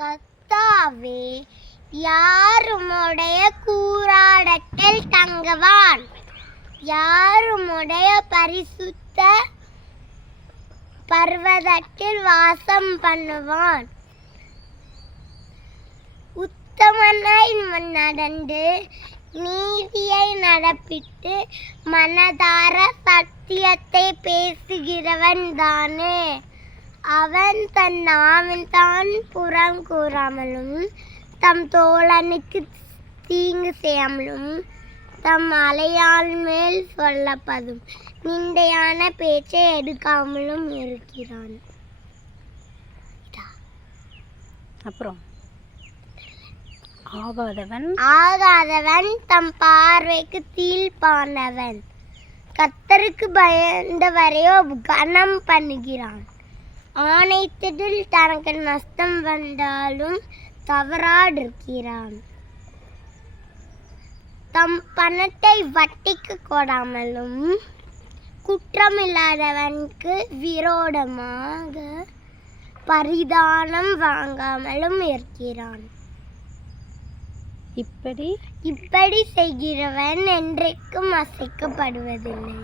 கர்த்தாவே யாருமுடைய கூடாரத்தில் தங்குவான்? யாருமுடைய பரிசுத்த பர்வதத்தில் வாசம் பண்ணுவான்? உத்தமனாய் நடந்து நீதியை நடப்பித்து மனதார சத்தியத்தை பேசுகிறவன் தானே. அவன் தன் நாவின் தான் புறம் கூறாமலும் தம் தோழனுக்கு தீங்கு செய்யாமலும் தம் அலையாள் மேல் சொல்லப்படும் நிந்தையான பேச்சை எடுக்காமலும் இருக்கிறான். அப்புறம் ஆகாதவன் தம் பார்வைக்கு தீழ்ப்பானவன். கர்த்தருக்கு பயந்தவரையோ கனம் பண்ணுகிறான். ஆணைத்திடில் தனக்கு நஷ்டம் வந்தாலும் தவறாடிருக்கிறான். தம் பணத்தை வட்டிக்கு கொடாமலும் குற்றமில்லாதவனுக்கு விரோதமாக பரிதானம் வாங்காமலும் இருக்கிறான். இப்படி செய்கிறவன் என்றைக்கும் அசைக்கப்படுவதில்லை.